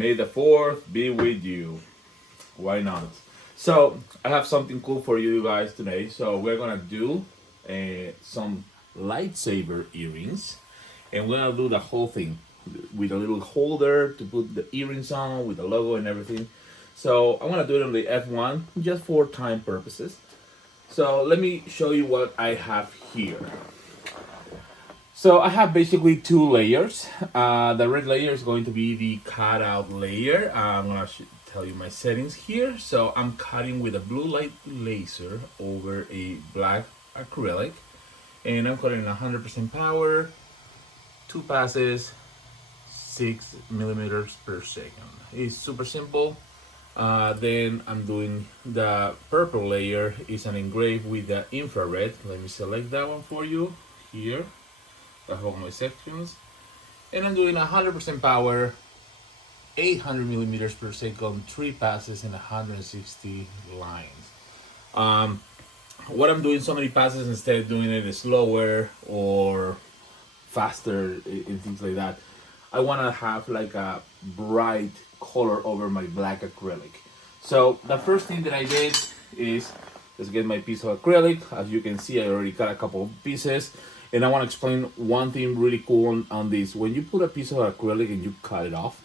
May the 4th be with you. Why not? So I have something cool for you guys today. So we're gonna do some lightsaber earrings, and we're gonna do the whole thing with a little holder to put the earrings on with the logo and everything. So I'm gonna do it on the F1 just for time purposes. So let me show you what I have here. So I have basically two layers. The red layer is going to be the cutout layer. I'm gonna tell you my settings here. So I'm cutting with a blue light laser over a black acrylic, and I'm cutting 100% power, 2 passes, 6 millimeters per second. It's super simple. Then I'm doing the purple layer is an engrave with the infrared. Let me select that one for you here. I have all my sections, and I'm doing 100% power, 800 millimeters per second, 3 passes, and 160 lines. What I'm doing so many passes instead of doing it slower or faster and things like that, I want to have like a bright color over my black acrylic. So the first thing that I did is let's get my piece of acrylic. As you can see, I already cut a couple of pieces. And I want to explain one thing really cool on this. When you put a piece of acrylic and you cut it off,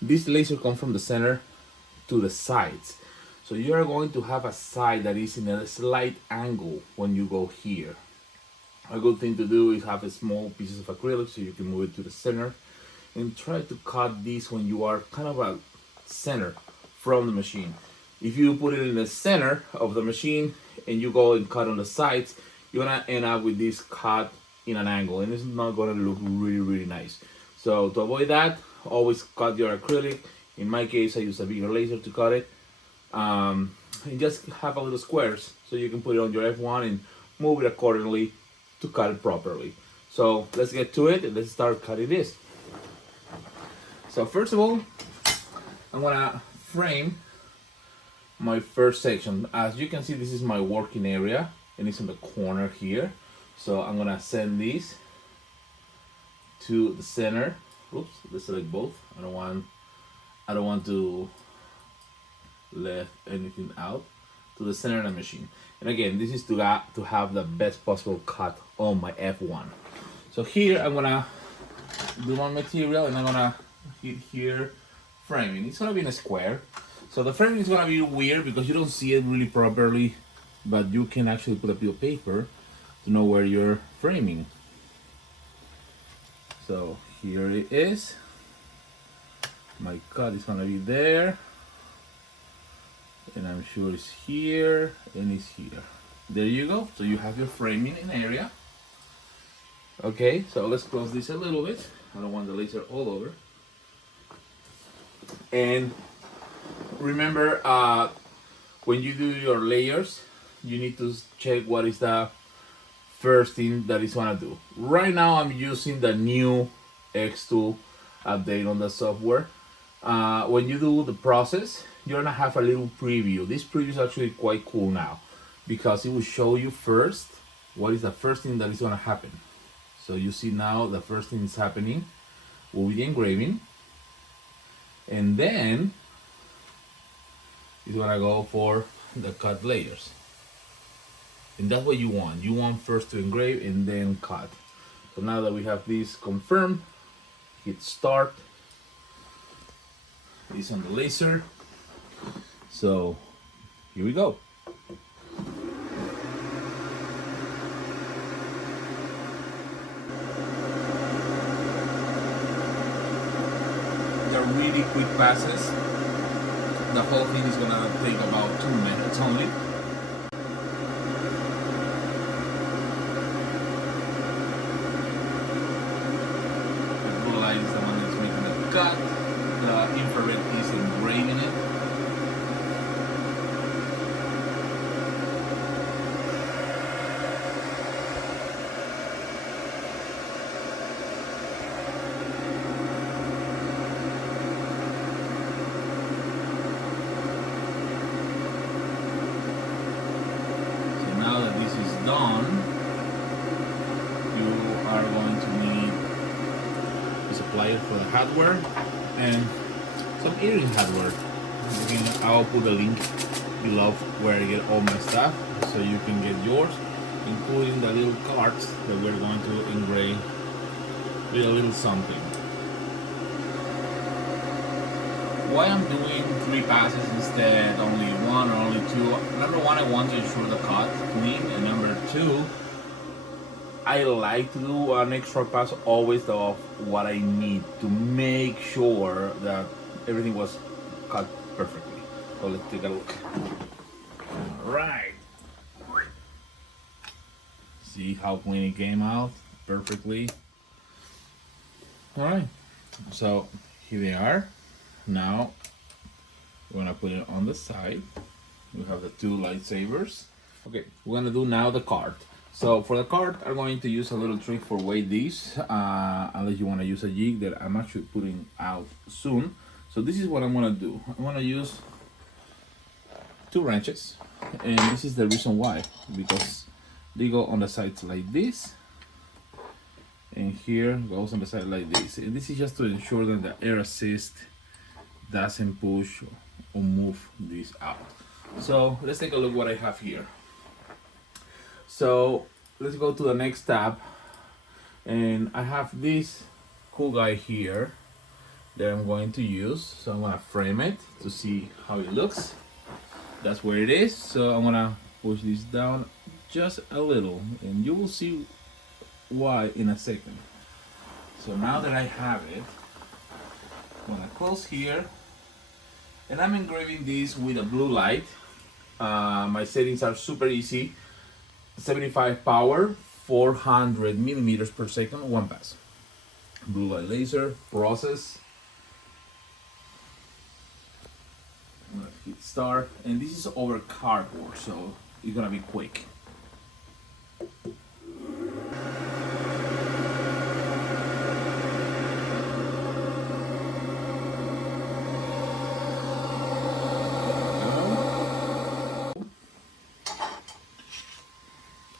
this laser comes from the center to the sides. So you are going to have a side that is in a slight angle when you go here. A good thing to do is have a small pieces of acrylic so you can move it to the center. And try to cut this when you are kind of a center from the machine. If you put it in the center of the machine and you go and cut on the sides, you're gonna end up with this cut in an angle, and it's not gonna look really nice. So to avoid that, always cut your acrylic. In my case, I use a bigger laser to cut it, and just have a little squares so you can put it on your F1 and move it accordingly to cut it properly. So let's get to it and let's start cutting this. So first of all, I'm gonna frame my first section. As you can see, this is my working area, and it's in the corner here. So I'm gonna send these to the center. Oops, let's select both. I don't want to let anything out. To the center of the machine. And again, this is to have the best possible cut on my F1. So here I'm gonna do my material, and I'm gonna hit here framing. It's gonna be in a square. So the framing is gonna be weird because you don't see it really properly, but you can actually put a piece of paper to know where you're framing. So here it is. My cut is gonna be there, and I'm sure it's here and it's here. There you go. So you have your framing in area. Okay, so let's close this a little bit. I don't want the laser all over. And remember, when you do your layers, you need to check what is the first thing that it's gonna do. Right now I'm using the new Xtool update on the software. When you do the process, you're gonna have a little preview. This preview is actually quite cool now because it will show you first what is the first thing that is gonna happen. So you see now the first thing is happening will be the engraving, and then it's gonna go for the cut layers. And that's what you want. You want first to engrave and then cut. So now that we have this confirmed, hit start. It's on the laser. So here we go. They're really quick passes. The whole thing is gonna take about 2 minutes only. Is the one that's making the cut. The infrared is engraving it. So now that this is done, you are going to need a supplier for the hardware. and some earring hardware. I'll put a link below where I get all my stuff so you can get yours, including the little cards that we're going to engrave with a little something. Why I'm doing 3 passes instead only 1 or only 2? Number 1, I want to ensure the cut clean, and number 2, I like to do an extra pass always of what I need to make sure that everything was cut perfectly. So let's take a look. Alright. See how clean it came out? Perfectly. Alright. So here they are. Now we're gonna put it on the side. We have the 2 lightsabers. Okay, we're gonna do now the card. So for the card, I'm going to use a little trick for weight these, unless you want to use a jig that I'm actually putting out soon. So this is what I'm gonna do. I'm gonna use 2 wrenches, and this is the reason why, because they go on the sides like this, and here goes on the side like this. And this is just to ensure that the air assist doesn't push or move this out. So let's take a look what I have here. So let's go to the next tab, and I have this cool guy here that I'm going to use. So I'm gonna frame it to see how it looks. That's where it is. So I'm gonna push this down just a little, and you will see why in a second. So now that I have it, I'm gonna close here, and I'm engraving this with a blue light. My settings are super easy. 75 power, 400 millimeters per second, 1 pass. Blue light laser, process. I'm gonna hit start, and this is over cardboard, so it's gonna be quick.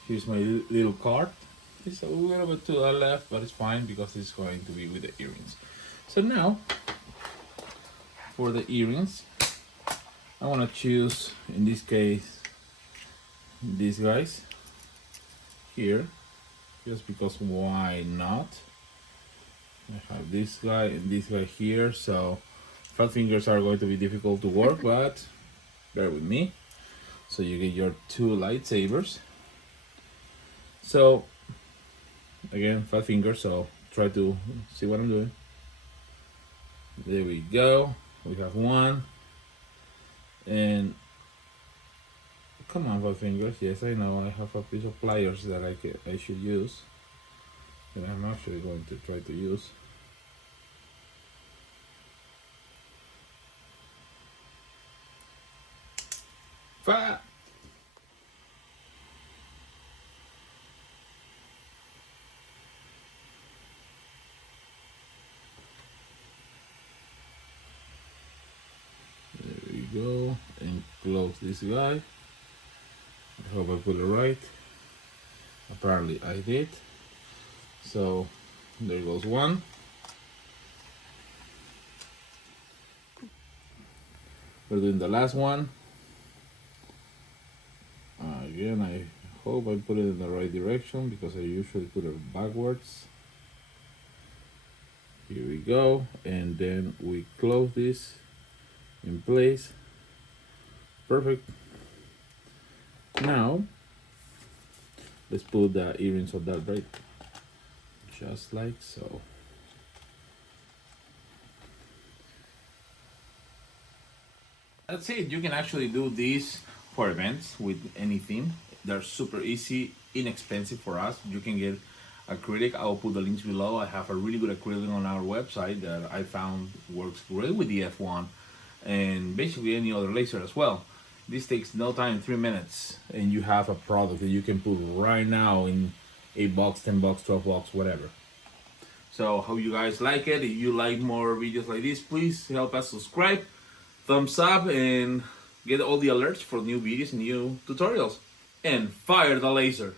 Here's my little card. It's a little bit to the left, but it's fine because it's going to be with the earrings. So now, for the earrings, I want to choose, in this case, these guys here, just because why not? I have this guy and this guy here, so fat fingers are going to be difficult to work, but bear with me. So you get your 2 lightsabers. So again, fat finger, so try to see what I'm doing. There we go. We have 1. And come on, fat fingers. Yes, I know I have a piece of pliers that I should use, and I'm actually going to try to use. Fat. Go and close this guy. I hope I put it right. Apparently I did. So there goes 1. We're doing the last one. Again, I hope I put it in the right direction because I usually put it backwards. Here we go, and then we close this in place. Perfect. Now let's put the earrings on that right, just like so. That's it. You can actually do these for events with anything. They're super easy, inexpensive for us. You can get acrylic. I'll put the links below. I have a really good acrylic on our website that I found works great with the F1 and basically any other laser as well. This takes no time, 3 minutes, and you have a product that you can put right now in $8, $10, $12, whatever. So hope you guys like it. If you like more videos like this, please help us subscribe, thumbs up, and get all the alerts for new videos and new tutorials. And fire the laser.